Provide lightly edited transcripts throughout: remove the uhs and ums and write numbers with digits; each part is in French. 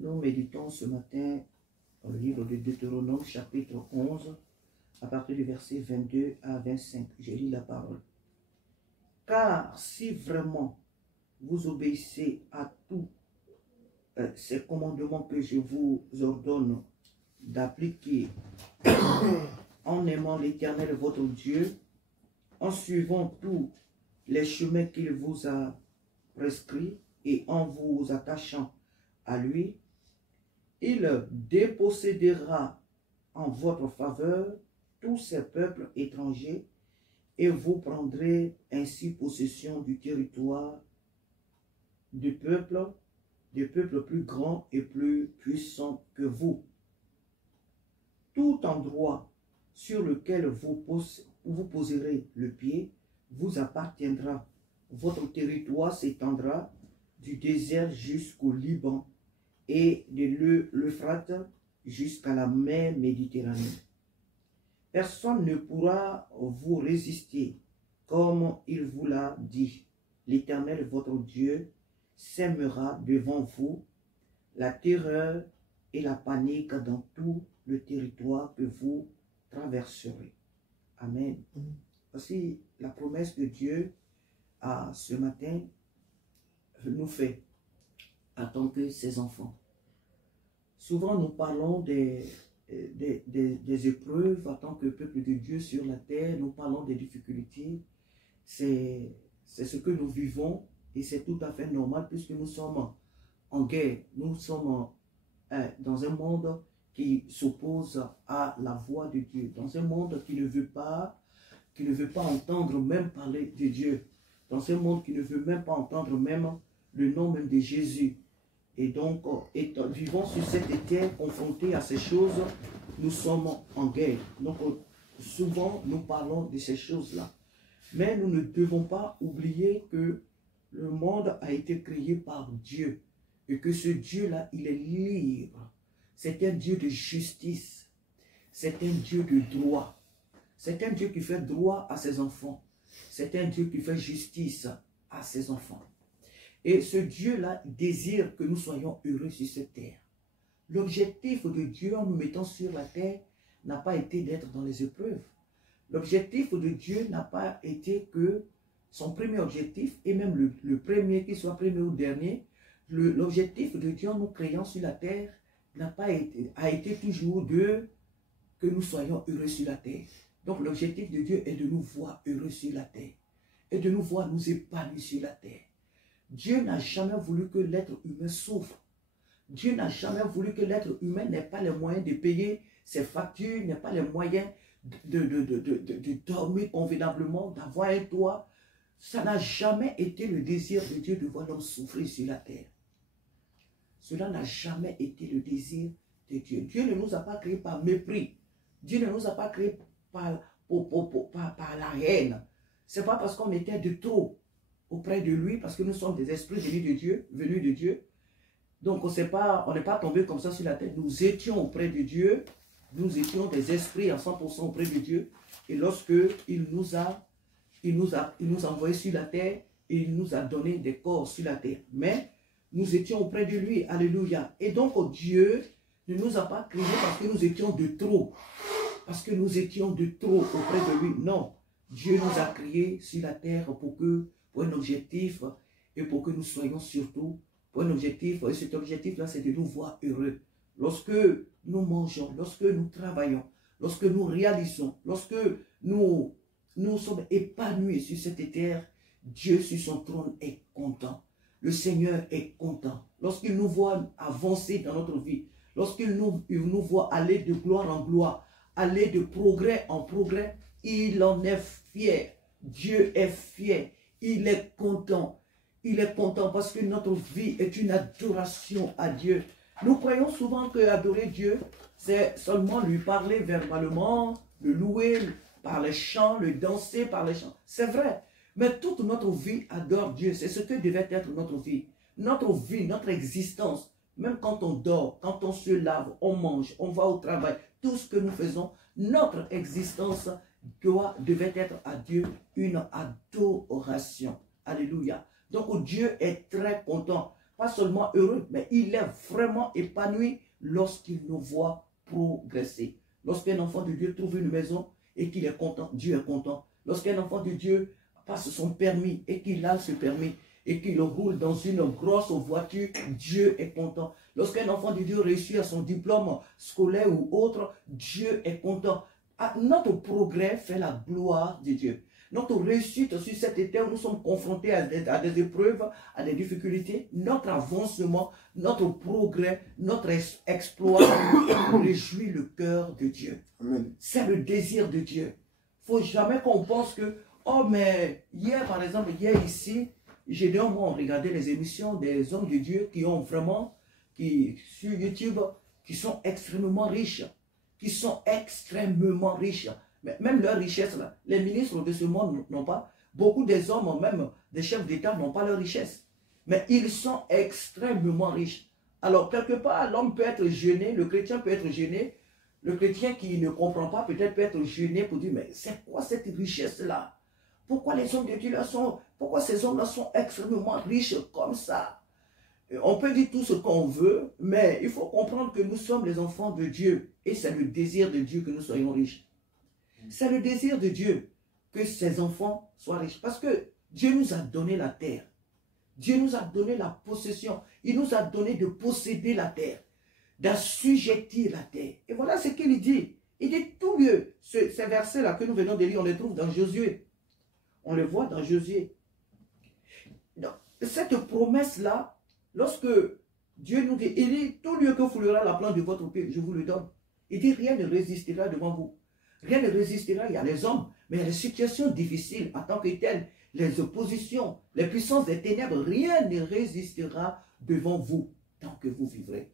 Nous méditons ce matin dans le livre de Deutéronome, chapitre 11, à partir du verset 22 à 25. Je lis la parole. Car si vraiment vous obéissez à tous ces commandements que je vous ordonne d'appliquer en aimant l'Éternel votre Dieu, en suivant tous les chemins qu'il vous a prescrits et en vous attachant à lui, il dépossédera en votre faveur tous ces peuples étrangers et vous prendrez ainsi possession du territoire de peuples plus grands et plus puissants que vous. Tout endroit sur lequel vous poserez le pied vous appartiendra. Votre territoire s'étendra du désert jusqu'au Liban et de l'Euphrate jusqu'à la mer Méditerranée. Personne ne pourra vous résister, comme il vous l'a dit. L'Éternel, votre Dieu, sèmera devant vous la terreur et la panique dans tout le territoire que vous traverserez. Amen. Voici la promesse que Dieu a ce matin nous fait en tant que ses enfants. Souvent nous parlons des épreuves en tant que peuple de Dieu sur la terre, nous parlons des difficultés. C'est ce que nous vivons et c'est tout à fait normal puisque nous sommes en guerre. Nous sommes dans un monde qui s'oppose à la voix de Dieu, dans un monde qui ne veut pas entendre même parler de Dieu, dans un monde qui ne veut même pas entendre même le nom même de Jésus. Et donc, vivant sur cette terre, confrontés à ces choses, nous sommes en guerre. Donc, souvent, nous parlons de ces choses-là. Mais nous ne devons pas oublier que le monde a été créé par Dieu. Et que ce Dieu-là, il est libre. C'est un Dieu de justice. C'est un Dieu de droit. C'est un Dieu qui fait droit à ses enfants. C'est un Dieu qui fait justice à ses enfants. Et ce Dieu-là désire que nous soyons heureux sur cette terre. L'objectif de Dieu en nous mettant sur la terre n'a pas été d'être dans les épreuves. L'objectif de Dieu n'a pas été que son premier objectif, et même le premier, qu'il soit premier ou dernier, l'objectif de Dieu en nous créant sur la terre a été toujours que nous soyons heureux sur la terre. Donc l'objectif de Dieu est de nous voir heureux sur la terre et de nous voir nous épanouir sur la terre. Dieu n'a jamais voulu que l'être humain souffre. Dieu n'a jamais voulu que l'être humain n'ait pas les moyens de payer ses factures, n'ait pas les moyens de dormir convenablement, d'avoir un toit. Ça n'a jamais été le désir de Dieu de voir l'homme souffrir sur la terre. Cela n'a jamais été le désir de Dieu. Dieu ne nous a pas créés par mépris. Dieu ne nous a pas créés par la haine. Ce n'est pas parce qu'on était de trop auprès de lui, parce que nous sommes des esprits venus de Dieu. Donc on n'est pas tombé comme ça sur la tête. Nous étions auprès de Dieu. Nous étions des esprits à 100% auprès de Dieu. Et lorsque il nous a envoyés sur la terre, il nous a donné des corps sur la terre. Mais nous étions auprès de lui. Alléluia. Et donc Dieu ne nous a pas créés parce que nous étions de trop. Parce que nous étions de trop auprès de lui. Non. Dieu nous a créés sur la terre pour un objectif et pour que nous soyons surtout pour un objectif. Et cet objectif-là, c'est de nous voir heureux. Lorsque nous mangeons, lorsque nous travaillons, lorsque nous réalisons, lorsque nous sommes épanouis sur cette terre, Dieu sur son trône est content. Le Seigneur est content. Lorsqu'il nous voit avancer dans notre vie, lorsqu'il nous voit aller de gloire en gloire, aller de progrès en progrès, il en est fier. Dieu est fier. Il est content. Il est content parce que notre vie est une adoration à Dieu. Nous croyons souvent que adorer Dieu, c'est seulement lui parler verbalement, le louer par les chants, le danser par les chants. C'est vrai. Mais toute notre vie adore Dieu. C'est ce que devait être notre vie. Notre vie, notre existence. Même quand on dort, quand on se lave, on mange, on va au travail. Tout ce que nous faisons, notre existence devait être à Dieu une adoration. Alléluia. Donc Dieu est très content pas seulement heureux, mais il est vraiment épanoui lorsqu'il nous voit progresser. Lorsqu'un enfant de Dieu trouve une maison et qu'il est content, Dieu est content. Lorsqu'un enfant de Dieu passe son permis et qu'il a ce permis et qu'il roule dans une grosse voiture, Dieu est content. Lorsqu'un enfant de Dieu réussit à son diplôme scolaire ou autre, Dieu est content. Notre progrès fait la gloire de Dieu. Notre réussite sur cette terre où nous sommes confrontés à des épreuves, à des difficultés, notre avancement, notre progrès, notre exploit réjouit le cœur de Dieu. C'est le désir de Dieu. Il ne faut jamais qu'on pense que, oh mais hier par exemple, hier ici, j'ai dit, on regardait les émissions des hommes de Dieu qui ont vraiment, sur YouTube, qui sont extrêmement riches. Qui sont extrêmement riches. Mais même leur richesse, là, les ministres de ce monde n'ont pas. Beaucoup des hommes, même des chefs d'État, n'ont pas leur richesse. Mais ils sont extrêmement riches. Alors, quelque part, l'homme peut être gêné, le chrétien peut être gêné. Le chrétien qui ne comprend pas peut-être peut être gêné pour dire, mais c'est quoi cette richesse-là? Pourquoi les hommes de Dieu là sont, pourquoi ces hommes-là sont extrêmement riches comme ça? On peut dire tout ce qu'on veut, mais il faut comprendre que nous sommes les enfants de Dieu. Et c'est le désir de Dieu que nous soyons riches. C'est le désir de Dieu que ses enfants soient riches. Parce que Dieu nous a donné la terre. Dieu nous a donné la possession. Il nous a donné de posséder la terre, d'assujettir la terre. Et voilà ce qu'il dit. Il dit tout lieu. Ces versets-là que nous venons de lire, on les trouve dans Josué. On les voit dans Josué. Donc, cette promesse-là, lorsque Dieu nous dit, il dit, tout lieu que foulera la plante de votre pied, je vous le donne. Il dit, rien ne résistera devant vous. Rien ne résistera, il y a les hommes, mais il y a les situations difficiles en tant que telles, les oppositions, les puissances des ténèbres, rien ne résistera devant vous tant que vous vivrez.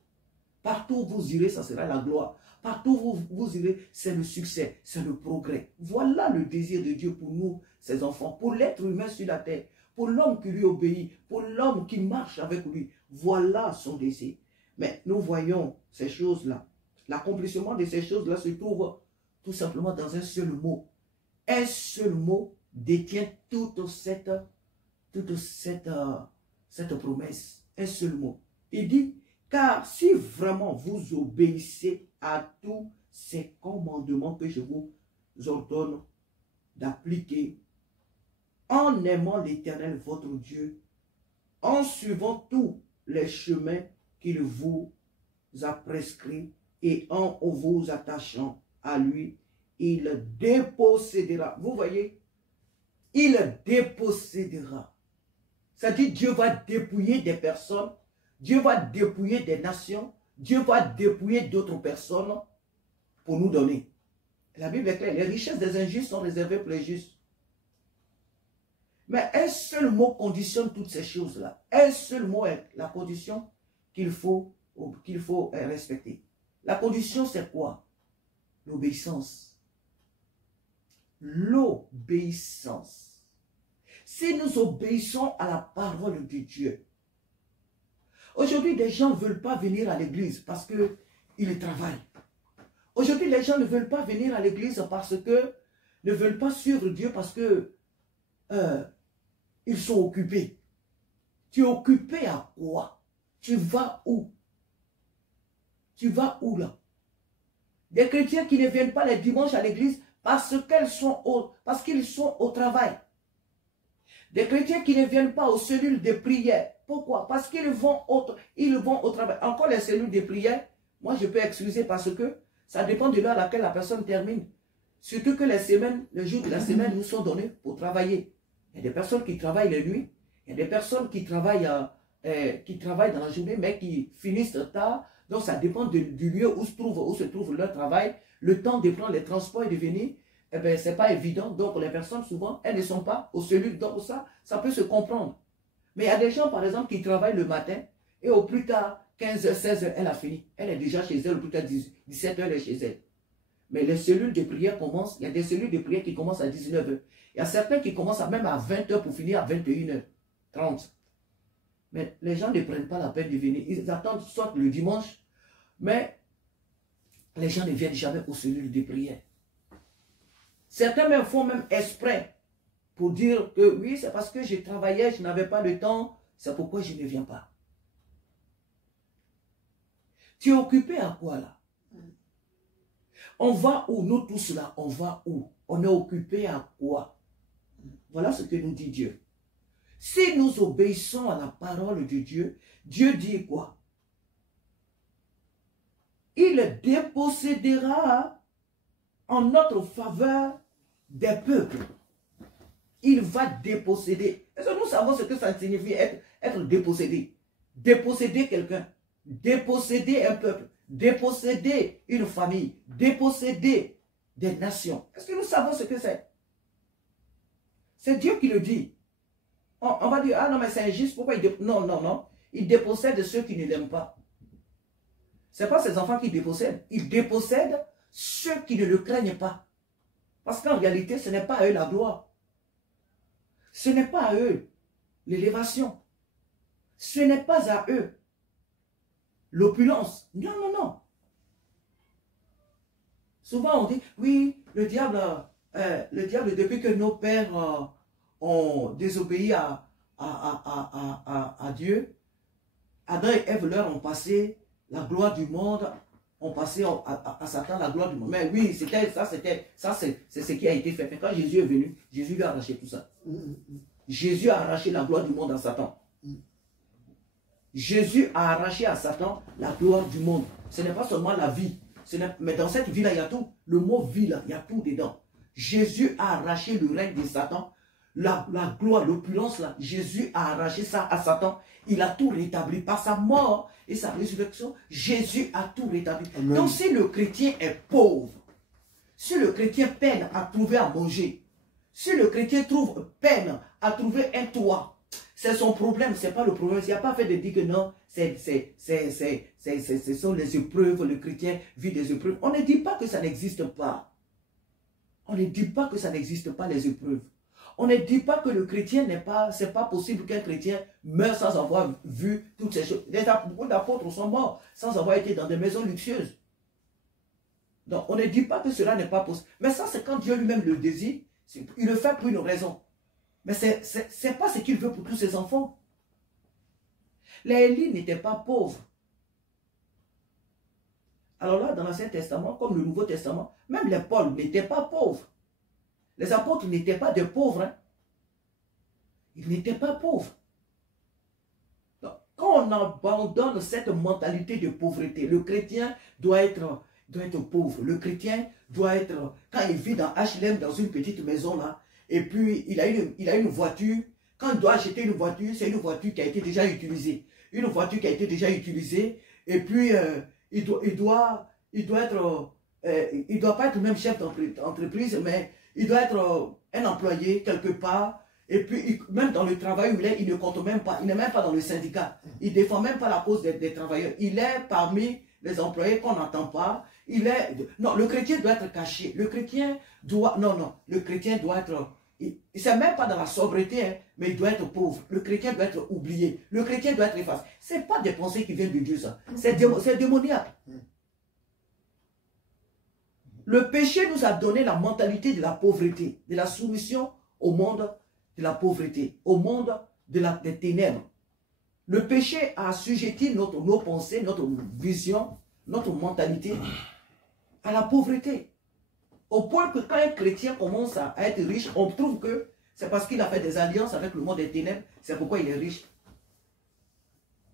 Partout où vous irez, ça sera la gloire. Partout où vous irez, c'est le succès, c'est le progrès. Voilà le désir de Dieu pour nous, ses enfants, pour l'être humain sur la terre, pour l'homme qui lui obéit, pour l'homme qui marche avec lui. Voilà son désir. Mais nous voyons ces choses-là. L'accomplissement de ces choses-là se trouve tout simplement dans un seul mot. Un seul mot détient toute cette promesse. Un seul mot. Il dit, car si vraiment vous obéissez à tous ces commandements que je vous ordonne d'appliquer, en aimant l'Éternel votre Dieu, en suivant tous les chemins qu'il vous a prescrits et en vous attachant à lui, il dépossédera. Vous voyez, il dépossédera. C'est-à-dire Dieu va dépouiller des personnes, Dieu va dépouiller des nations, Dieu va dépouiller d'autres personnes pour nous donner. La Bible est claire, les richesses des injustes sont réservées pour les justes. Mais un seul mot conditionne toutes ces choses-là. Un seul mot est la condition qu'il faut respecter. La condition, c'est quoi? L'obéissance. L'obéissance. Si nous obéissons à la parole de Dieu. Aujourd'hui, des gens ne veulent pas venir à l'église parce qu'ils travaillent. Aujourd'hui, les gens ne veulent pas venir à l'église parce que ne veulent pas suivre Dieu parce que ils sont occupés. Tu es occupé à quoi? Tu vas où? Tu vas où là? Des chrétiens qui ne viennent pas les dimanches à l'église parce qu'ils sont au travail. Des chrétiens qui ne viennent pas aux cellules de prière. Pourquoi? Parce qu'ils vont au travail. Encore les cellules de prière, moi je peux excuser parce que ça dépend de l'heure à laquelle la personne termine. Surtout que les jours de la semaine nous sont donnés pour travailler. Il y a des personnes qui travaillent les nuits. Il y a des personnes qui travaillent dans la journée, mais qui finissent tard. Donc, ça dépend du lieu où se trouve leur travail. Le temps de prendre les transports et de venir, eh bien, ce n'est pas évident. Donc, les personnes, souvent, elles ne sont pas aux cellules. Donc, ça peut se comprendre. Mais il y a des gens, par exemple, qui travaillent le matin et au plus tard, 15h, 16h, elle a fini. Elle est déjà chez elle, au plus tard, 17h, elle est chez elle. Mais les cellules de prière commencent. Il y a des cellules de prière qui commencent à 19h. Il y a certains qui commencent même à 20h pour finir à 21h30. Mais les gens ne prennent pas la peine de venir. Ils attendent soit le dimanche, mais les gens ne viennent jamais aux cellules de prière. Certains même font même exprès pour dire que oui, c'est parce que je travaillais, je n'avais pas le temps, c'est pourquoi je ne viens pas. Tu es occupé à quoi là? On va où? Nous tous là, on va où? On est occupé à quoi? Voilà ce que nous dit Dieu. Si nous obéissons à la parole de Dieu, Dieu dit quoi? Il dépossédera en notre faveur des peuples. Il va déposséder. Est-ce que nous savons ce que ça signifie être dépossédé? Déposséder quelqu'un, déposséder un peuple, déposséder une famille, déposséder des nations. Est-ce que nous savons ce que c'est? C'est Dieu qui le dit. On va dire, ah non, mais c'est injuste, pourquoi il dépossède? Non, non, non. Il dépossède ceux qui ne l'aiment pas. Ce n'est pas ses enfants qui dépossèdent. Il dépossède ceux qui ne le craignent pas. Parce qu'en réalité, ce n'est pas à eux la gloire. Ce n'est pas à eux l'élévation. Ce n'est pas à eux l'opulence. Non, non, non. Souvent on dit, oui, le diable, depuis que nos pères ont désobéi à Dieu, Adam et Ève leur ont passé la gloire du monde, ont passé à Satan la gloire du monde. Mais oui, c'est ce qui a été fait. Mais quand Jésus est venu, Jésus lui a arraché tout ça. Jésus a arraché la gloire du monde à Satan. Jésus a arraché à Satan la gloire du monde. Ce n'est pas seulement la vie. Mais dans cette vie-là, il y a tout. Le mot vie, là, il y a tout dedans. Jésus a arraché le règne de Satan. La gloire, l'opulence, là. Jésus a arraché ça à Satan. Il a tout rétabli. Par sa mort et sa résurrection, Jésus a tout rétabli. Amen. Donc si le chrétien est pauvre, si le chrétien peine à trouver à manger, si le chrétien peine à trouver un toit, c'est son problème, ce n'est pas le problème. Il n'y a pas fait de dire que non, ce sont les épreuves, le chrétien vit des épreuves. On ne dit pas que ça n'existe pas. On ne dit pas que ça n'existe pas, les épreuves. On ne dit pas que le chrétien n'est pas, c'est pas possible qu'un chrétien meure sans avoir vu toutes ces choses. Beaucoup d'apôtres sont morts sans avoir été dans des maisons luxueuses. Donc, on ne dit pas que cela n'est pas possible. Mais ça, c'est quand Dieu lui-même le désire. Il le fait pour une raison. Mais ce n'est pas ce qu'il veut pour tous ses enfants. Les Élie n'étaient pas pauvres. Alors là, dans l'Ancien Testament, comme le Nouveau Testament, même les Paul n'étaient pas pauvres. Les apôtres n'étaient pas des pauvres. Hein. Ils n'étaient pas pauvres. Donc, quand on abandonne cette mentalité de pauvreté, le chrétien doit être pauvre. Le chrétien doit être, quand il vit dans HLM, dans une petite maison là, et puis il a une voiture, quand il doit acheter une voiture, c'est une voiture qui a été déjà utilisée. Une voiture qui a été déjà utilisée, et puis il doit pas être même chef d'entreprise, mais il doit être un employé quelque part, et puis même dans le travail où il est, il ne compte même pas, il n'est même pas dans le syndicat, il ne défend même pas la cause des travailleurs, il est parmi les employés qu'on n'entend pas, non, le chrétien doit être caché, le chrétien doit, le chrétien doit être, il n'est même pas dans la sobriété, hein, mais il doit être pauvre, le chrétien doit être oublié, le chrétien doit être effacé. Ce n'est pas des pensées qui viennent de Dieu, ça, c'est démoniaque. Le péché nous a donné la mentalité de la pauvreté, de la soumission au monde de la pauvreté, au monde des ténèbres. Le péché a assujetti nos pensées, notre vision, notre mentalité à la pauvreté. Au point que quand un chrétien commence à être riche, on trouve que c'est parce qu'il a fait des alliances avec le monde des ténèbres, c'est pourquoi il est riche.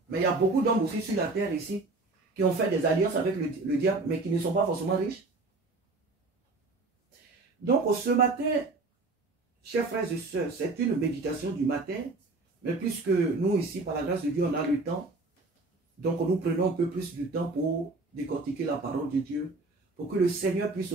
Mais il y a beaucoup d'hommes aussi sur la terre ici qui ont fait des alliances avec le diable, mais qui ne sont pas forcément riches. Donc ce matin, chers frères et sœurs, c'est une méditation du matin, mais puisque nous ici, par la grâce de Dieu, on a le temps, donc nous prenons un peu plus de temps pour décortiquer la parole de Dieu, pour que le Seigneur puisse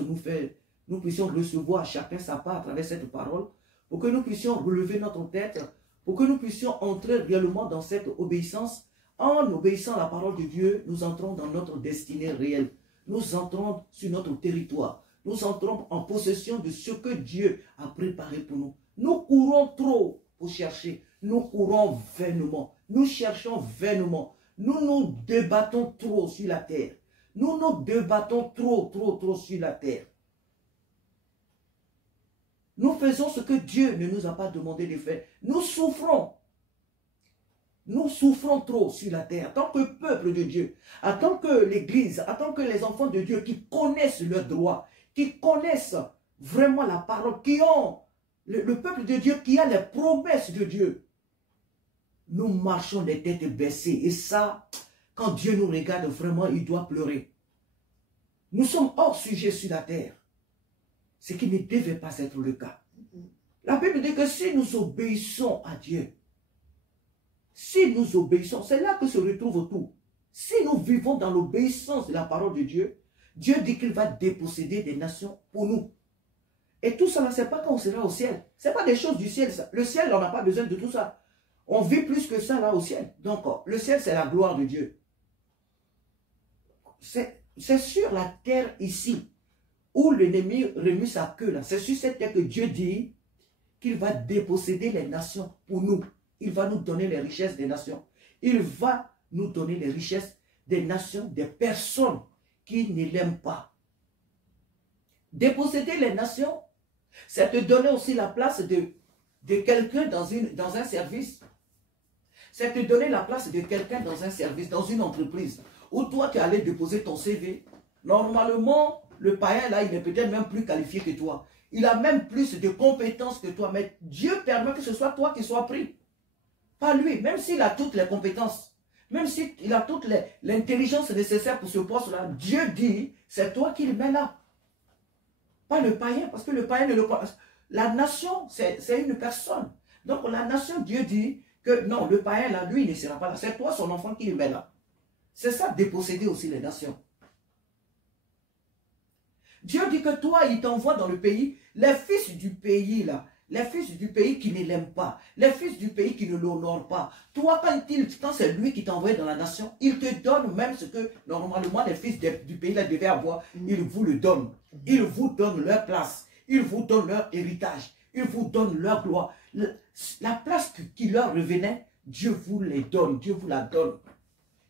nous puissions recevoir chacun sa part à travers cette parole, pour que nous puissions relever notre tête, pour que nous puissions entrer réellement dans cette obéissance. En obéissant à la parole de Dieu, nous entrons dans notre destinée réelle. Nous entrons sur notre territoire. Nous entrons en possession de ce que Dieu a préparé pour nous. Nous courons trop pour chercher. Nous courons vainement. Nous cherchons vainement. Nous nous débattons trop sur la terre. Nous nous débattons trop sur la terre. Nous faisons ce que Dieu ne nous a pas demandé de faire. Nous souffrons. Nous souffrons trop sur la terre, en tant que peuple de Dieu, en tant que l'Église, en tant que les enfants de Dieu qui connaissent leurs droits, qui connaissent vraiment la parole, qui ont le peuple de Dieu, qui a les promesses de Dieu. Nous marchons les têtes baissées. Et ça, quand Dieu nous regarde vraiment, il doit pleurer. Nous sommes hors sujet sur la terre. Ce qui ne devait pas être le cas. La Bible dit que si nous obéissons à Dieu, si nous obéissons, c'est là que se retrouve tout. Si nous vivons dans l'obéissance de la parole de Dieu, Dieu dit qu'il va déposséder des nations pour nous. Et tout ça, ce n'est pas quand on sera au ciel. Ce n'est pas des choses du ciel. Ça. Le ciel, on n'a pas besoin de tout ça. On vit plus que ça là au ciel. Donc, le ciel, c'est la gloire de Dieu. C'est sur la terre ici, où l'ennemi remue sa queue là. C'est sur cette terre que Dieu dit qu'il va déposséder les nations pour nous. Il va nous donner les richesses des nations. Il va nous donner les richesses des nations, des personnes qui ne l'aiment pas. Déposséder les nations, c'est te donner aussi la place de quelqu'un dans un service. C'est te donner la place de quelqu'un dans un service, dans une entreprise, où toi tu allais déposer ton CV. Normalement, le païen là, il est peut-être même plus qualifié que toi. Il a même plus de compétences que toi, mais Dieu permet que ce soit toi qui sois pris. Pas lui, même s'il a toutes les compétences, même s'il a toute l'intelligence nécessaire pour ce poste-là, Dieu dit, c'est toi qui le mets là. Pas le païen, parce que le païen ne le pas. La nation, c'est une personne. Donc la nation, Dieu dit que non, le païen là, lui, il ne sera pas là. C'est toi, son enfant, qui le met là. C'est ça, déposséder aussi les nations. Dieu dit que toi, il t'envoie dans le pays, les fils du pays là, les fils du pays qui ne l'aiment pas, les fils du pays qui ne l'honorent pas. Toi, quand c'est lui qui t'envoie dans la nation, il te donne même ce que normalement les fils du pays là devaient avoir. Il vous le donne. Il vous donne leur place. Il vous donne leur héritage. Il vous donne leur gloire. La place qui leur revenait, Dieu vous les donne. Dieu vous la donne.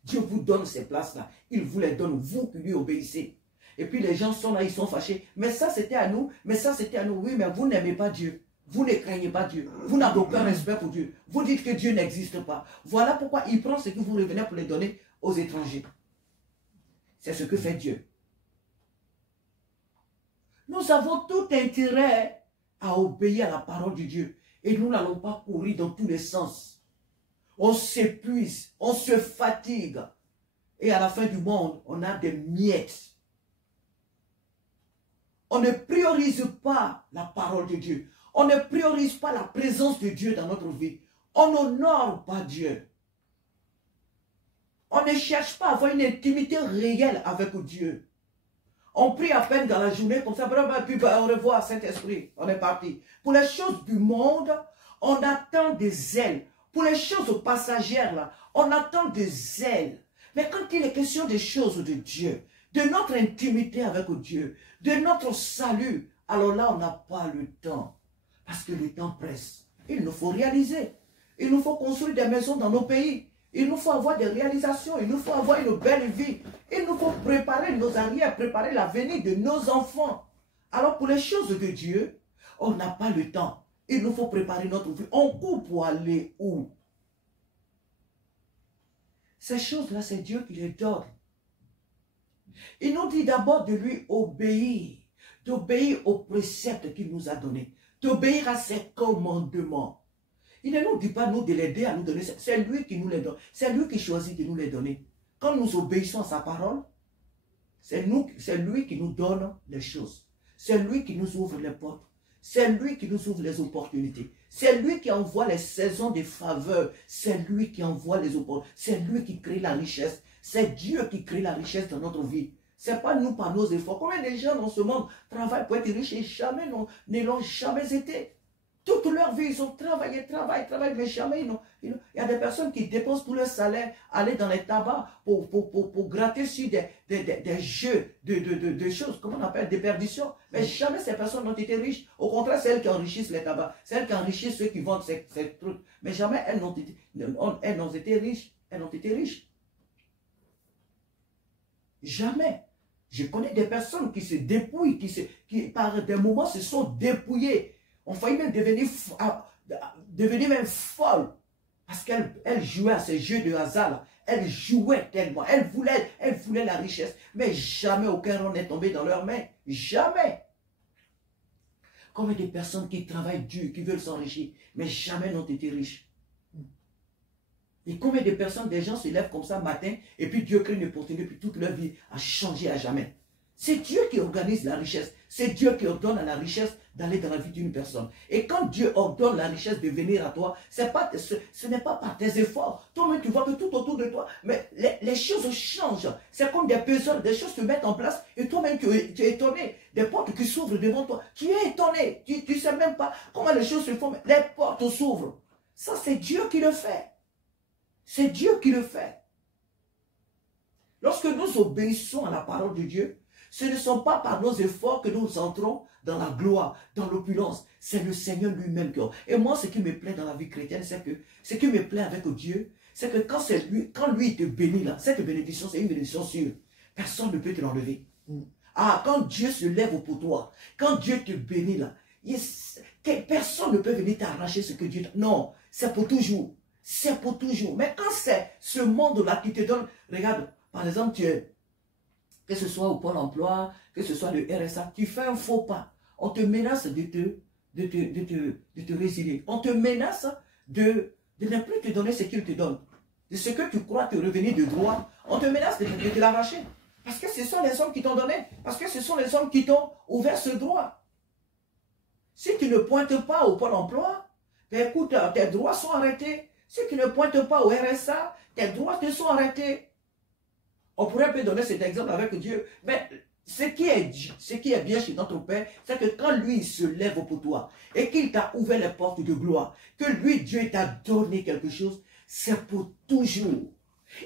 Dieu vous donne ces places-là. Il vous les donne, vous qui lui obéissez. Et puis les gens sont là, ils sont fâchés. Mais ça, c'était à nous. Mais ça, c'était à nous. Oui, mais vous n'aimez pas Dieu. Vous ne craignez pas Dieu. Vous n'avez aucun respect pour Dieu. Vous dites que Dieu n'existe pas. Voilà pourquoi il prend ce que vous revenez pour les donner aux étrangers. C'est ce que fait Dieu. Nous avons tout intérêt à obéir à la parole de Dieu. Et nous n'allons pas courir dans tous les sens. On s'épuise, on se fatigue. Et à la fin du monde, on a des miettes. On ne priorise pas la parole de Dieu. On ne priorise pas la présence de Dieu dans notre vie. On n'honore pas Dieu. On ne cherche pas à avoir une intimité réelle avec Dieu. On prie à peine dans la journée, comme ça, puis au revoir, Saint-Esprit, on est parti. Pour les choses du monde, on attend des ailes. Pour les choses passagères, là, on attend des ailes. Mais quand il est question des choses de Dieu, de notre intimité avec Dieu, de notre salut, alors là, on n'a pas le temps. Parce que le temps presse. Il nous faut réaliser. Il nous faut construire des maisons dans nos pays. Il nous faut avoir des réalisations. Il nous faut avoir une belle vie. Il nous faut préparer nos arrières, préparer l'avenir de nos enfants. Alors pour les choses de Dieu, on n'a pas le temps. Il nous faut préparer notre vie. On court pour aller où? Ces choses-là, c'est Dieu qui les donne. Il nous dit d'abord de lui obéir. D'obéir aux préceptes qu'il nous a donnés. D'obéir à ses commandements. Il ne nous dit pas nous de l'aider à nous donner. C'est lui qui nous les donne. C'est lui qui choisit de nous les donner. Quand nous obéissons à sa parole, c'est lui qui nous donne les choses. C'est lui qui nous ouvre les portes. C'est lui qui nous ouvre les opportunités. C'est lui qui envoie les saisons de faveur. C'est lui qui envoie les opportunités. C'est lui qui crée la richesse. C'est Dieu qui crée la richesse dans notre vie. Ce n'est pas nous par nos efforts. Combien de gens dans ce monde travaillent pour être riches et jamais ne l'ont jamais été? Toute leur vie, ils ont travaillé, mais jamais il y a des personnes qui dépensent tout leur salaire, aller dans les tabacs pour gratter sur des jeux de choses, comment on appelle, des perditions. Mais jamais ces personnes n'ont été riches. Au contraire, c'est elles qui enrichissent les tabacs. C'est elles qui enrichissent ceux qui vendent ces trucs. Mais jamais elles n'ont été riches. Elles n'ont été riches. Jamais. Je connais des personnes qui se dépouillent, qui par des moments se sont dépouillées. On faillit même devenir même folle. Parce qu'elle jouait à ces jeux de hasard là. Elle jouait tellement. Elle voulait la richesse. Mais jamais aucun rond n'est tombé dans leurs mains. Jamais. Combien de personnes qui travaillent dur, qui veulent s'enrichir, mais jamais n'ont été riches. Et combien de personnes, des gens se lèvent comme ça matin, et puis Dieu crée une opportunité, puis toute leur vie a changé à jamais. C'est Dieu qui organise la richesse. C'est Dieu qui ordonne à la richesse d'aller dans la vie d'une personne. Et quand Dieu ordonne la richesse de venir à toi, ce n'est pas par tes efforts. Toi-même, tu vois que tout autour de toi, mais les choses changent. C'est comme des puzzles, des choses se mettent en place, et toi-même, tu es étonné. Des portes qui s'ouvrent devant toi. Tu es étonné. Tu ne sais même pas comment les choses se font, mais les portes s'ouvrent. Ça, c'est Dieu qui le fait. C'est Dieu qui le fait. Lorsque nous obéissons à la parole de Dieu, ce ne sont pas par nos efforts que nous entrons dans la gloire, dans l'opulence. C'est le Seigneur lui-même qui... Et moi, ce qui me plaît dans la vie chrétienne, c'est que ce qui me plaît avec Dieu, c'est que quand lui te bénit là, cette bénédiction, c'est une bénédiction sûre. Personne ne peut te l'enlever. Ah, quand Dieu se lève pour toi, quand Dieu te bénit là, personne ne peut venir t'arracher ce que Dieu... Non, c'est pour toujours. C'est pour toujours. Mais quand c'est ce monde-là qui te donne... Regarde, par exemple, que ce soit au Pôle emploi, que ce soit le RSA, tu fais un faux pas. On te menace de te résilier. On te menace de ne plus te donner ce qu'il te donne. De ce que tu crois te revenir de droit, on te menace de te l'arracher. Parce que ce sont les hommes qui t'ont donné. Parce que ce sont les hommes qui t'ont ouvert ce droit. Si tu ne pointes pas au Pôle emploi, ben écoute, tes droits sont arrêtés. Si tu ne pointes pas au RSA, tes droits te sont arrêtés. On pourrait peut donner cet exemple avec Dieu, mais ce qui est bien chez notre Père, c'est que quand lui il se lève pour toi et qu'il t'a ouvert les portes de gloire, que lui, Dieu, t'a donné quelque chose, c'est pour toujours.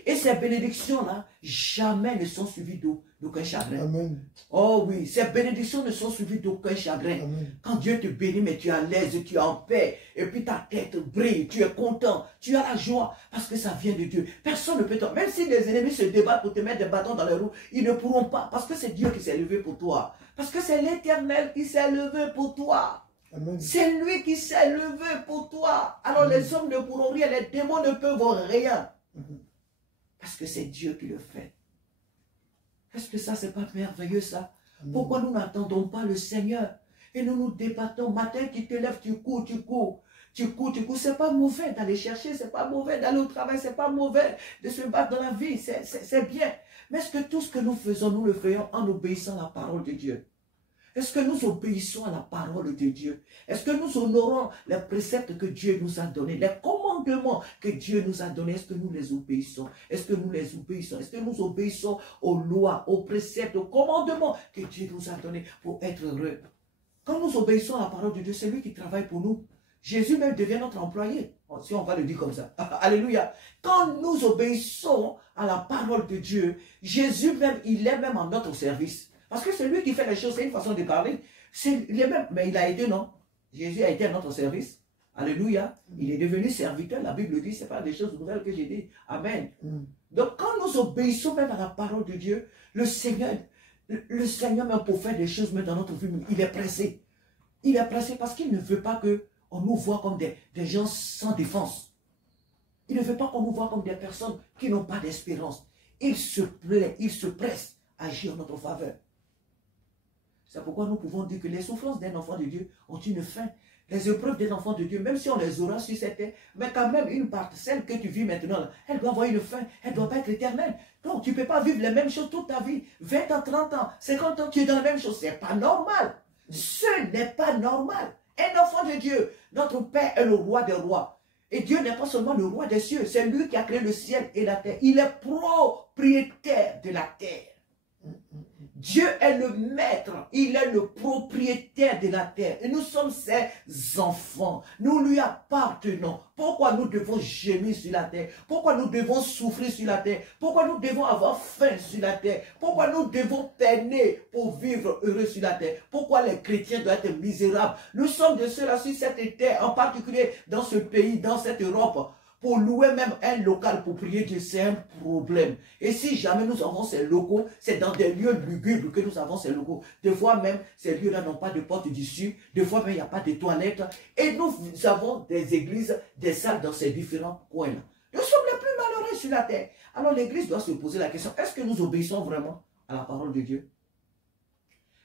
Et ces bénédictions-là, jamais ne sont suivies d'aucun chagrin. Amen. Oh oui, ces bénédictions ne sont suivies d'aucun chagrin. Amen. Quand Dieu te bénit, mais tu es à l'aise, tu es en paix, et puis ta tête brille, tu es content, tu as la joie, parce que ça vient de Dieu. Personne ne peut t'en... Même si les ennemis se débattent pour te mettre des bâtons dans les roues, ils ne pourront pas, parce que c'est Dieu qui s'est levé pour toi. Parce que c'est l'Éternel qui s'est levé pour toi. C'est lui qui s'est levé pour toi. Alors les hommes ne pourront rien, les démons ne peuvent rien. Parce que c'est Dieu qui le fait. Est-ce que ça, c'est pas merveilleux ça? Pourquoi nous n'attendons pas le Seigneur? Et nous nous débattons. Matin, tu te lèves, tu cours, tu cours. Tu cours, tu cours. C'est pas mauvais d'aller chercher, c'est pas mauvais d'aller au travail, c'est pas mauvais de se battre dans la vie, c'est bien. Mais est-ce que tout ce que nous faisons, nous le faisons en obéissant à la parole de Dieu? Est-ce que nous obéissons à la parole de Dieu? Est-ce que nous honorons les préceptes que Dieu nous a donnés, les commandements que Dieu nous a donnés? Est-ce que nous les obéissons? Est-ce que nous les obéissons? Est-ce que nous obéissons aux lois, aux préceptes, aux commandements que Dieu nous a donnés pour être heureux? Quand nous obéissons à la parole de Dieu, c'est lui qui travaille pour nous. Jésus même devient notre employé, si on va le dire comme ça. Alléluia. Quand nous obéissons à la parole de Dieu, Jésus même, il est même en notre service. Parce que c'est lui qui fait les choses, c'est une façon de parler. Il est même, mais il a été, non? Jésus a été à notre service. Alléluia. Il est devenu serviteur. La Bible dit, ce n'est pas des choses nouvelles que j'ai dit. Amen. Donc quand nous obéissons même à la parole de Dieu, le Seigneur même pour faire des choses même dans notre vie, il est pressé. Il est pressé parce qu'il ne veut pas qu'on nous voit comme des gens sans défense. Il ne veut pas qu'on nous voit comme des personnes qui n'ont pas d'espérance. Il se plaît, il se presse à agir en notre faveur. C'est pourquoi nous pouvons dire que les souffrances d'un enfant de Dieu ont une fin. Les épreuves d'un enfant de Dieu, même si on les aura sur cette terre, mais quand même une part, celle que tu vis maintenant, elle doit avoir une fin, elle ne doit pas être éternelle. Donc tu ne peux pas vivre les mêmes choses toute ta vie. 20 ans, 30 ans, 50 ans, tu es dans la même chose. Ce n'est pas normal. Ce n'est pas normal. Un enfant de Dieu, notre Père est le roi des rois. Et Dieu n'est pas seulement le roi des cieux, c'est lui qui a créé le ciel et la terre. Il est propriétaire de la terre. Dieu est le maître, il est le propriétaire de la terre. Et nous sommes ses enfants, nous lui appartenons. Pourquoi nous devons gémir sur la terre? Pourquoi nous devons souffrir sur la terre? Pourquoi nous devons avoir faim sur la terre? Pourquoi nous devons peiner pour vivre heureux sur la terre? Pourquoi les chrétiens doivent être misérables? Nous sommes de ceux-là sur cette terre, en particulier dans ce pays, dans cette Europe. pour louer même un local pour prier Dieu, c'est un problème. Et si jamais nous avons ces locaux, c'est dans des lieux lugubres que nous avons ces locaux. Des fois même, ces lieux-là n'ont pas de porte d'issue. Des fois même, il n'y a pas de toilettes. Et nous avons des églises, des salles dans ces différents coins-là. Nous sommes les plus malheureux sur la terre. Alors l'église doit se poser la question, est-ce que nous obéissons vraiment à la parole de Dieu?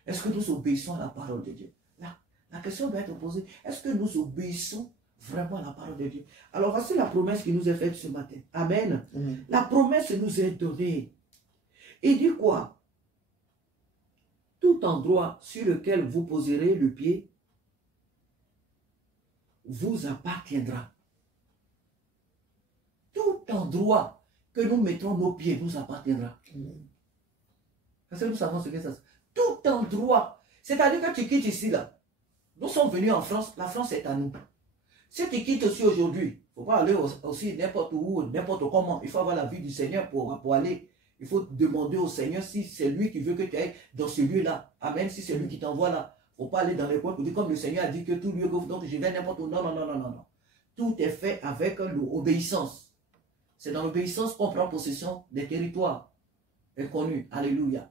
Est-ce que nous obéissons à la parole de Dieu? Là, la question doit être posée, est-ce que nous obéissons vraiment à la parole de Dieu? Alors voici la promesse qui nous est faite ce matin. Amen. La promesse nous est donnée. Il dit quoi? Tout endroit sur lequel vous poserez le pied vous appartiendra. Tout endroit que nous mettrons nos pieds nous appartiendra. Parce que nous savons ce que ça. Tout endroit. C'est-à-dire que tu quittes ici, là. Nous sommes venus en France, la France est à nous. Si tu quittes aussi aujourd'hui, il ne faut pas aller aussi n'importe où, n'importe comment. Il faut avoir la vie du Seigneur pour aller. Il faut demander au Seigneur si c'est lui qui veut que tu ailles dans ce lieu-là. Amen. Si c'est lui qui t'envoie là. Il ne faut pas aller dans les coins pour dire comme le Seigneur a dit que tout lieu que vous, donc je vais n'importe où. Non, non, non, non, non, non. Tout est fait avec l'obéissance. C'est dans l'obéissance qu'on prend possession des territoires inconnus. Alléluia.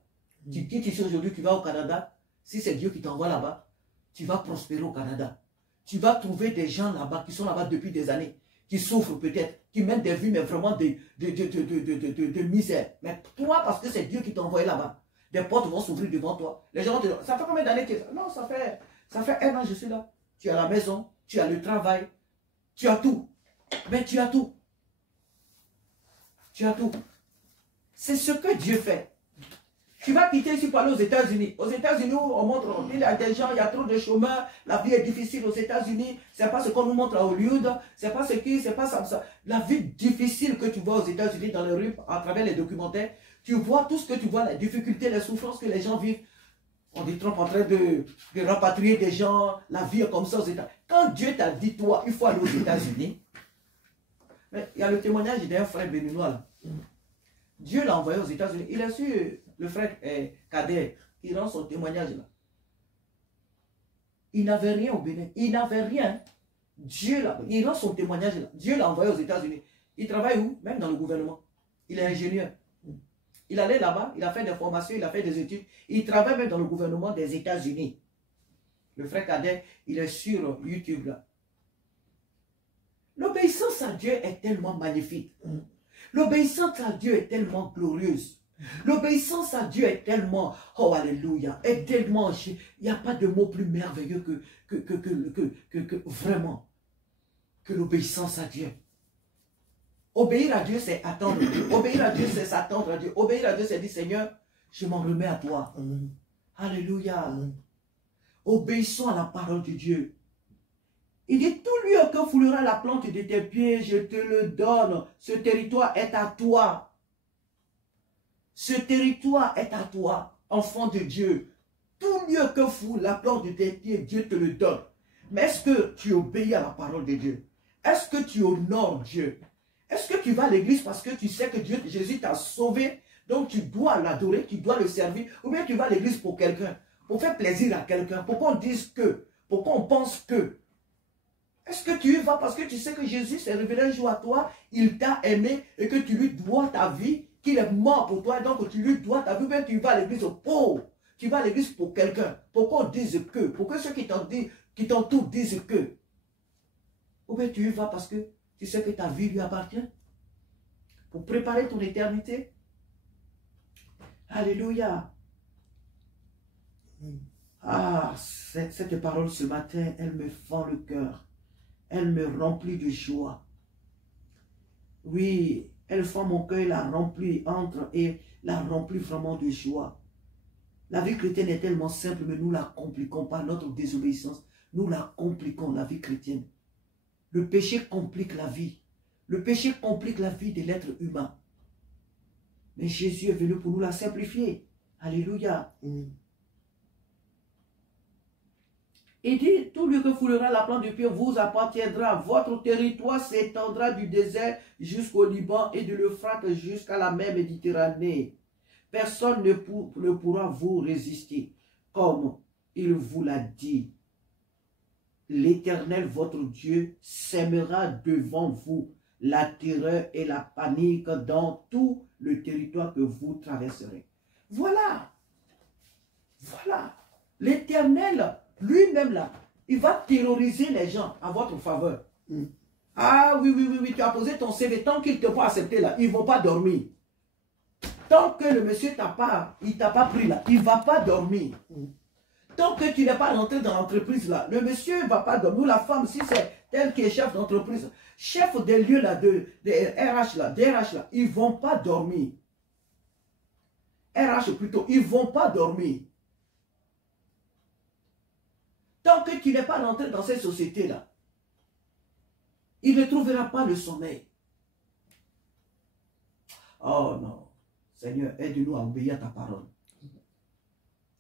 Tu quittes ici aujourd'hui, tu vas au Canada. Si c'est Dieu qui t'envoie là-bas, tu vas prospérer au Canada. Tu vas trouver des gens là-bas qui sont là-bas depuis des années, qui souffrent peut-être, qui mènent des vies, mais vraiment de misère. Mais toi, parce que c'est Dieu qui t'a envoyé là-bas, des portes vont s'ouvrir devant toi. Les gens vont te dire, ça fait combien d'années que tu es là? Non, ça fait 1 an, je suis là. Tu as la maison, tu as le travail, tu as tout. Mais tu as tout. Tu as tout. C'est ce que Dieu fait. Tu vas quitter ici pour aller aux États-Unis. Aux États-Unis, on montre, il y a des gens, il y a trop de chômeurs, la vie est difficile aux États-Unis. C'est pas ce qu'on nous montre à Hollywood, c'est pas ce qui, c'est pas ça. La vie difficile que tu vois aux États-Unis dans les rues, à travers les documentaires, tu vois tout ce que tu vois, la difficulté, les souffrances que les gens vivent. On dit Trump en train de rapatrier des gens, la vie est comme ça aux États-Unis. Quand Dieu t'a dit, toi, il faut aller aux États-Unis, mais il y a le témoignage d'un frère béninois là. Dieu l'a envoyé aux États-Unis. Il a su, le frère Kader, il rend son témoignage là. Il n'avait rien au Bénin. Il n'avait rien. Dieu là, il rend son témoignage là. Dieu l'a envoyé aux États-Unis. Il travaille où? Même dans le gouvernement. Il est ingénieur. Il allait là-bas, il a fait des formations, il a fait des études. Il travaille même dans le gouvernement des États-Unis. Le frère Kader, il est sur YouTube là. L'obéissance à Dieu est tellement magnifique. L'obéissance à Dieu est tellement glorieuse. L'obéissance à Dieu est tellement, oh alléluia, est tellement, il n'y a pas de mot plus merveilleux que vraiment, que l'obéissance à Dieu. Obéir à Dieu, c'est attendre Dieu. Obéir à Dieu, c'est s'attendre à Dieu. Obéir à Dieu, c'est dire, Seigneur, je m'en remets à toi. Alléluia. Obéissons à la parole de Dieu. Il dit, tout lieu que foulera la plante de tes pieds, je te le donne. Ce territoire est à toi. Ce territoire est à toi, enfant de Dieu. Tout lieu que foule la plante de tes pieds, Dieu te le donne. Mais est-ce que tu obéis à la parole de Dieu? Est-ce que tu honores Dieu? Est-ce que tu vas à l'église parce que tu sais que Dieu, Jésus t'a sauvé, donc tu dois l'adorer, tu dois le servir? Ou bien tu vas à l'église pour quelqu'un, pour faire plaisir à quelqu'un, pour qu'on dise que, pour qu'on pense que? Est-ce que tu y vas parce que tu sais que Jésus s'est révélé un jour à toi, il t'a aimé et que tu lui dois ta vie, qu'il est mort pour toi, et donc tu lui dois ta vie, mais tu vas à l'église pour. Tu vas à l'église pour quelqu'un, pour qu'on dise que, pour que ceux qui t'entourent disent que. Ou bien tu y vas parce que tu sais que ta vie lui appartient, pour préparer ton éternité. Alléluia. Ah, cette parole ce matin, elle me fend le cœur. Elle me remplit de joie. Oui, elle fend mon cœur, la remplit, entre et la remplit vraiment de joie. La vie chrétienne est tellement simple, mais nous la compliquons par notre désobéissance. Nous la compliquons, la vie chrétienne. Le péché complique la vie. Le péché complique la vie de l'être humain. Mais Jésus est venu pour nous la simplifier. Alléluia. Il dit, tout lieu que foulera la plante du pied vous appartiendra. Votre territoire s'étendra du désert jusqu'au Liban et de l'Euphrate jusqu'à la mer Méditerranée. Personne ne pourra vous résister, comme il vous l'a dit. L'Éternel, votre Dieu, sèmera devant vous la terreur et la panique dans tout le territoire que vous traverserez. Voilà. Voilà. L'Éternel, lui-même là, il va terroriser les gens à votre faveur. Ah oui, oui, oui, oui, tu as posé ton CV, tant qu'ils ne t'ont pas accepté là, ils ne vont pas dormir. Tant que le monsieur il t'a pas pris là, il ne va pas dormir. Tant que tu n'es pas rentré dans l'entreprise là, le monsieur ne va pas dormir. Ou la femme, si c'est elle qui est chef d'entreprise, chef des lieux là, de RH là, DRH là, ils ne vont pas dormir. RH plutôt, ils ne vont pas dormir. Tant que tu n'es pas rentré dans cette société là, il ne trouvera pas le sommeil. Oh non. Seigneur, aide-nous à obéir à ta parole.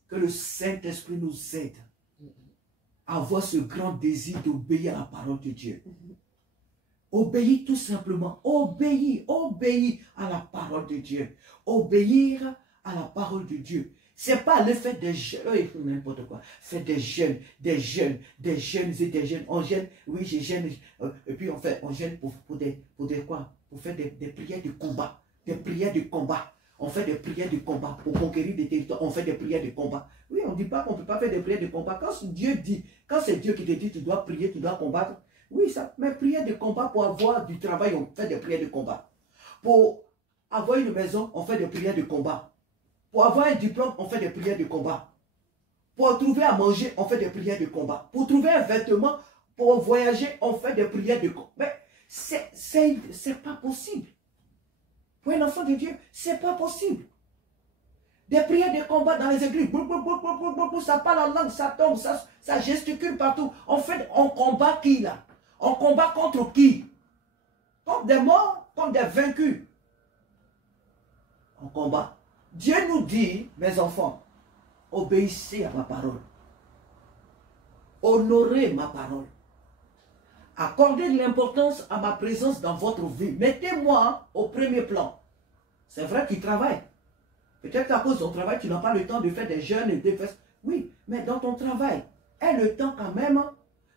Que le Saint-Esprit nous aide à avoir ce grand désir d'obéir à la parole de Dieu. Obéir tout simplement. Obéir à la parole de Dieu. Obéir à la parole de Dieu. Ce n'est pas le fait des jeunes, n'importe quoi. Fait des jeunes. On gêne, oui, je gêne. Et puis on gêne pour des quoi? Pour faire des prières de combat. Des prières de combat. On fait des prières de combat pour conquérir des territoires. On fait des prières de combat. Oui, on ne dit pas qu'on ne peut pas faire des prières de combat. Quand Dieu dit, quand c'est Dieu qui te dit, tu dois prier, tu dois combattre. Oui, ça. Mais prières de combat pour avoir du travail, on fait des prières de combat. Pour avoir une maison, on fait des prières de combat. Pour avoir un diplôme, on fait des prières de combat. Pour trouver à manger, on fait des prières de combat. Pour trouver un vêtement, pour voyager, on fait des prières de combat. Mais c'est pas possible. Pour un enfant de Dieu, c'est pas possible. Des prières de combat dans les églises. Ça parle en langue, ça tombe, ça gesticule partout. On combat qui là? On combat contre qui? Contre des morts, contre des vaincus. On combat. Dieu nous dit, mes enfants, obéissez à ma parole. Honorez ma parole. Accordez de l'importance à ma présence dans votre vie. Mettez-moi au premier plan. C'est vrai qu'il travaille. Peut-être qu'à cause de ton travail, tu n'as pas le temps de faire des jeûnes et des fesses. Oui, mais dans ton travail, aie le temps quand même.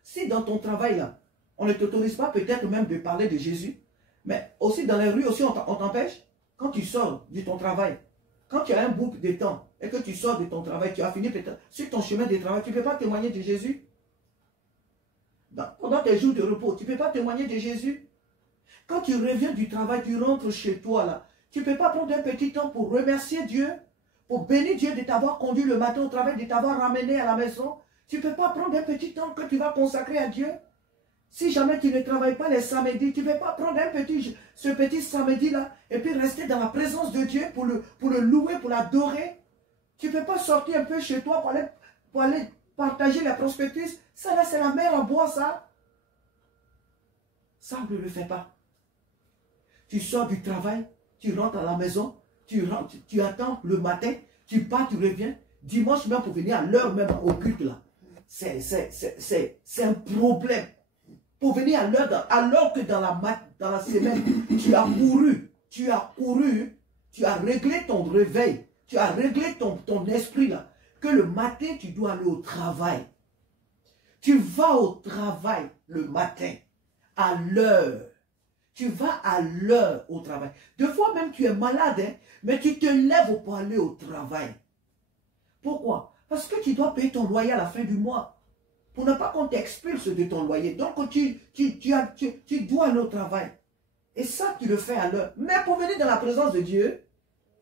Si dans ton travail, là, on ne t'autorise pas peut-être même de parler de Jésus, mais aussi dans les rues, aussi on t'empêche. Quand tu sors de ton travail, quand tu as un bout de temps et que tu sors de ton travail, tu as fini peut-être sur ton chemin de travail, tu ne peux pas témoigner de Jésus. Pendant tes jours de repos, tu ne peux pas témoigner de Jésus. Quand tu reviens du travail, tu rentres chez toi là, tu ne peux pas prendre un petit temps pour remercier Dieu, pour bénir Dieu de t'avoir conduit le matin au travail, de t'avoir ramené à la maison. Tu ne peux pas prendre un petit temps que tu vas consacrer à Dieu. Si jamais tu ne travailles pas les samedis, tu ne peux pas prendre ce petit samedi-là et puis rester dans la présence de Dieu pour le louer, pour l'adorer. Tu ne peux pas sortir un peu chez toi pour aller partager la prospectus. Ça là, c'est la mer à boire, ça. Ça, on ne le fait pas. Tu sors du travail, tu rentres à la maison, tu attends le matin, tu pars, tu reviens. Dimanche même pour venir à l'heure même au culte là. C'est un problème. Pour venir à l'heure, alors que dans la semaine, tu as couru, tu as réglé ton réveil, tu as réglé ton esprit là, que le matin, tu dois aller au travail. Tu vas au travail le matin, à l'heure. Tu vas à l'heure au travail. Des fois même, tu es malade, hein, mais tu te lèves pour aller au travail. Pourquoi? Parce que tu dois payer ton loyer à la fin du mois. Pour ne pas qu'on t'expulse de ton loyer. Donc, tu dois aller au travail. Et ça, tu le fais à l'heure. Mais pour venir dans la présence de Dieu,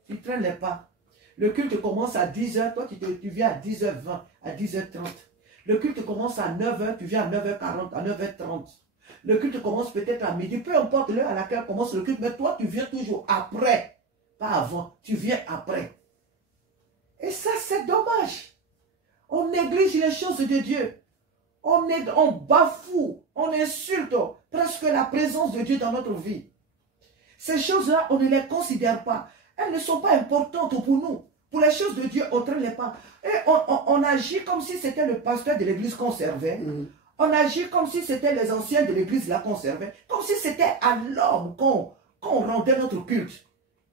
tu ne traînes les pas. Le culte commence à 10h, toi, tu viens à 10h20, à 10h30. Le culte commence à 9h, tu viens à 9h40, à 9h30. Le culte commence peut-être à midi, peu importe l'heure à laquelle commence le culte, mais toi, tu viens toujours après. Pas avant, tu viens après. Et ça, c'est dommage. On néglige les choses de Dieu. On bafoue, on insulte presque la présence de Dieu dans notre vie. Ces choses-là, on ne les considère pas. Elles ne sont pas importantes pour nous. Pour les choses de Dieu, on ne traîne les pas. Et on agit comme si c'était le pasteur de l'église qu'on servait. On agit comme si c'était les anciens de l'église là qu'on servait. Comme si c'était à l'homme qu'on rendait notre culte.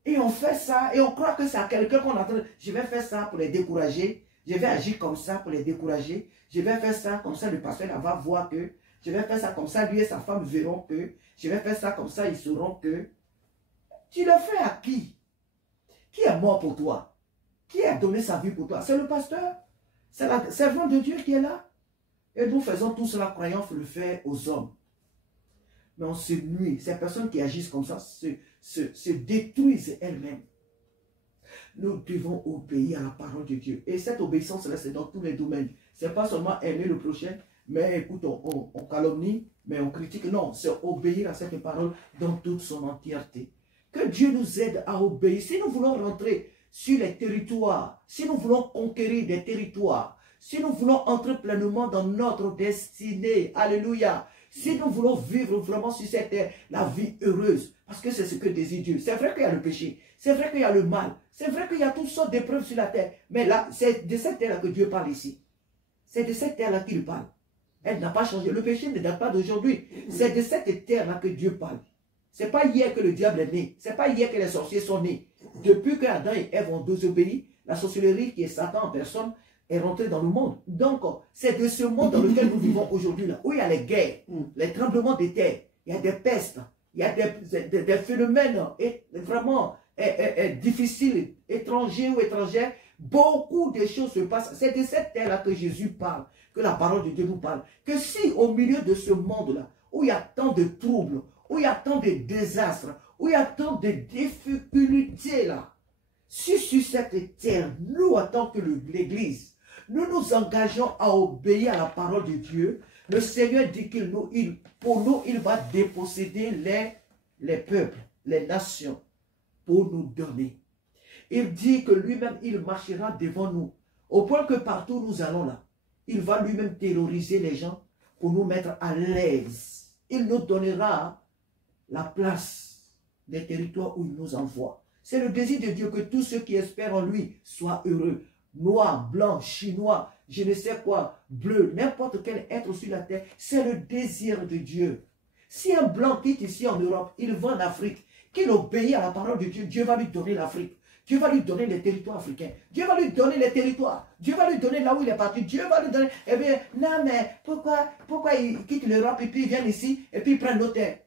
Et on fait ça, et on croit que c'est à quelqu'un qu'on entend. Je vais faire ça pour les décourager. Je vais agir comme ça pour les décourager. Je vais faire ça, comme ça le pasteur là va voir que je vais faire ça comme ça, lui et sa femme verront que, je vais faire ça comme ça, ils sauront que. Tu le fais à qui? Qui est mort pour toi? Qui a donné sa vie pour toi? C'est le pasteur. C'est la servante de Dieu qui est là. Et nous faisons tout cela croyant le faire aux hommes. Mais on se nuit. Ces personnes qui agissent comme ça se détruisent elles-mêmes. Nous devons obéir à la parole de Dieu. Et cette obéissance-là, c'est dans tous les domaines. Ce n'est pas seulement aimer le prochain, mais écoute, on calomnie, mais on critique. Non, c'est obéir à cette parole dans toute son entièreté. Que Dieu nous aide à obéir. Si nous voulons rentrer sur les territoires, si nous voulons conquérir des territoires, si nous voulons entrer pleinement dans notre destinée, alléluia, si nous voulons vivre vraiment sur cette terre, la vie heureuse, parce que c'est ce que désire Dieu. C'est vrai qu'il y a le péché, c'est vrai qu'il y a le mal, c'est vrai qu'il y a toutes sortes d'épreuves sur la terre, mais là, c'est de cette terre-là que Dieu parle ici. C'est de cette terre-là qu'il parle. Elle n'a pas changé. Le péché ne date pas d'aujourd'hui. C'est de cette terre-là que Dieu parle. Ce n'est pas hier que le diable est né. Ce n'est pas hier que les sorciers sont nés. Depuis que Adam et Ève ont désobéi, la sorcellerie qui est Satan en personne est rentrée dans le monde. Donc, c'est de ce monde dans lequel nous vivons aujourd'hui, là, où il y a les guerres, les tremblements de terre, il y a des pestes, il y a des phénomènes vraiment difficiles, étrangers ou étrangères. Beaucoup de choses se passent. C'est de cette terre-là que Jésus parle, que la parole de Dieu nous parle. Que si au milieu de ce monde-là, où il y a tant de troubles, où il y a tant de désastres, où il y a tant de difficultés là, si sur cette terre, nous, en tant que l'Église, nous nous engageons à obéir à la parole de Dieu, le Seigneur dit pour nous, il va déposséder les peuples, les nations, pour nous donner. Il dit que lui-même, il marchera devant nous, au point que partout où nous allons là, il va lui-même terroriser les gens pour nous mettre à l'aise. Il nous donnera la place des territoires où il nous envoie. C'est le désir de Dieu que tous ceux qui espèrent en lui soient heureux. Noirs, blancs, chinois, je ne sais quoi, bleu, n'importe quel être sur la terre, c'est le désir de Dieu. Si un blanc quitte ici en Europe, il va en Afrique, qu'il obéit à la parole de Dieu, Dieu va lui donner l'Afrique. Dieu va lui donner les territoires africains. Dieu va lui donner les territoires. Dieu va lui donner là où il est parti. Dieu va lui donner. Eh bien, non, mais pourquoi il quitte l'Europe et puis il vient ici et puis il prend nos terres?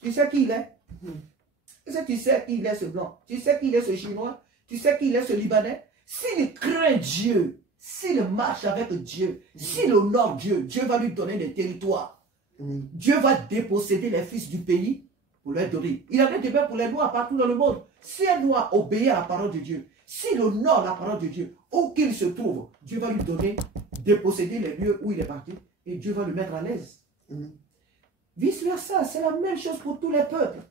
Tu sais qui il est? Tu sais qui il est ce blanc? Tu sais qui il est ce chinois? Tu sais qui il est ce libanais? S'il craint Dieu, s'il marche avec Dieu, s'il honore Dieu, Dieu va lui donner les territoires. Dieu va déposséder les fils du pays pour leur donner. Il en est de même pour les Noirs partout dans le monde. Si un Noir obéit à la parole de Dieu, s'il honore la parole de Dieu, où qu'il se trouve, Dieu va lui donner, déposséder les lieux où il est parti, et Dieu va le mettre à l'aise. Vice versa, c'est la même chose pour tous les peuples.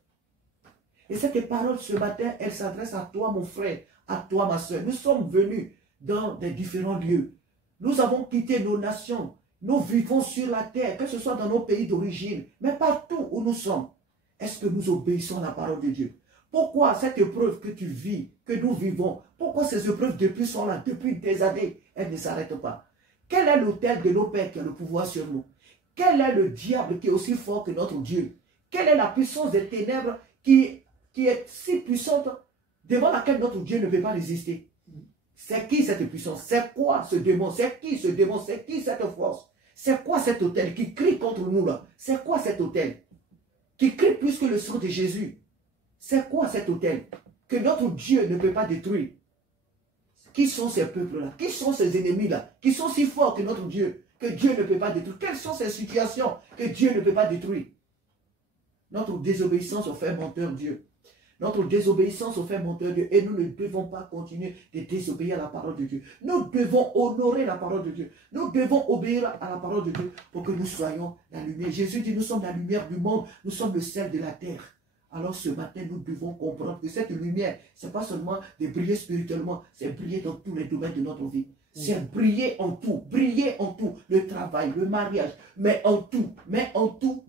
Et cette parole ce matin, elle s'adresse à toi, mon frère, à toi, ma soeur. Nous sommes venus dans des différents lieux. Nous avons quitté nos nations. Nous vivons sur la terre, que ce soit dans nos pays d'origine, mais partout où nous sommes. Est-ce que nous obéissons à la parole de Dieu? Pourquoi cette épreuve que tu vis, que nous vivons, pourquoi ces épreuves depuis sont là, depuis des années, elles ne s'arrêtent pas? Quel est l'autel de nos pères qui a le pouvoir sur nous? Quel est le diable qui est aussi fort que notre Dieu? Quelle est la puissance des ténèbres qui est si puissante devant laquelle notre Dieu ne peut pas résister? C'est qui cette puissance? C'est quoi ce démon? C'est qui ce démon? C'est qui cette force? C'est quoi cet autel qui crie contre nous là? C'est quoi cet autel qui crie plus que le sang de Jésus? C'est quoi cet autel que notre Dieu ne peut pas détruire? Qui sont ces peuples-là? Qui sont ces ennemis-là? Qui sont si forts que notre Dieu, que Dieu ne peut pas détruire? Quelles sont ces situations que Dieu ne peut pas détruire? Notre désobéissance au fait menteur Dieu. Notre désobéissance au fait menteur Dieu. Et nous ne devons pas continuer de désobéir à la parole de Dieu. Nous devons honorer la parole de Dieu. Nous devons obéir à la parole de Dieu pour que nous soyons la lumière. Jésus dit, nous sommes la lumière du monde. Nous sommes le sel de la terre. Alors ce matin, nous devons comprendre que cette lumière, ce n'est pas seulement de briller spirituellement, c'est briller dans tous les domaines de notre vie. C'est briller en tout, le travail, le mariage, mais en tout,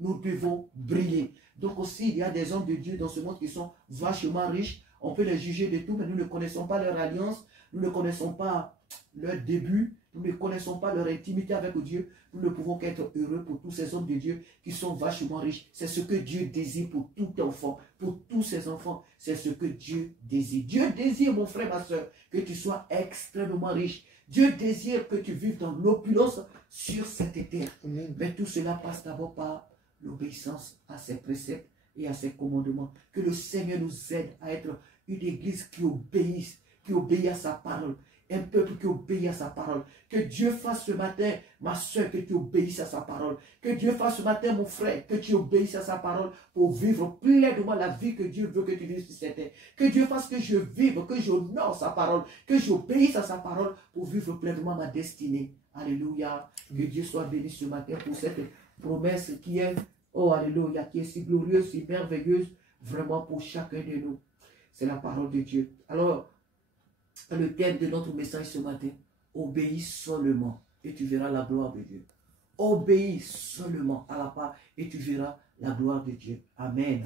nous devons briller. Donc aussi, il y a des hommes de Dieu dans ce monde qui sont vachement riches, on peut les juger de tout, mais nous ne connaissons pas leur alliance, nous ne connaissons pas leur début, nous ne connaissons pas leur intimité avec Dieu, nous ne pouvons qu'être heureux pour tous ces hommes de Dieu qui sont vachement riches. C'est ce que Dieu désire pour tout enfant, pour tous ses enfants. C'est ce que Dieu désire. Dieu désire, mon frère, ma soeur, que tu sois extrêmement riche. Dieu désire que tu vives dans l'opulence sur cette terre. Amen. Mais tout cela passe d'abord par l'obéissance à ses préceptes et à ses commandements. Que le Seigneur nous aide à être une église qui obéit à sa parole. Un peuple qui obéit à sa parole. Que Dieu fasse ce matin, ma soeur, que tu obéisses à sa parole. Que Dieu fasse ce matin, mon frère, que tu obéisses à sa parole pour vivre pleinement la vie que Dieu veut que tu vives sur cette terre. Que Dieu fasse que je vive, que j'honore sa parole, que j'obéisse à sa parole pour vivre pleinement ma destinée. Alléluia. Que Dieu soit béni ce matin pour cette promesse qui est, oh alléluia, qui est si glorieuse, si merveilleuse, vraiment pour chacun de nous. C'est la parole de Dieu. Alors, le thème de notre message ce matin, obéis seulement et tu verras la gloire de Dieu. Obéis seulement à la part et tu verras la gloire de Dieu. Amen.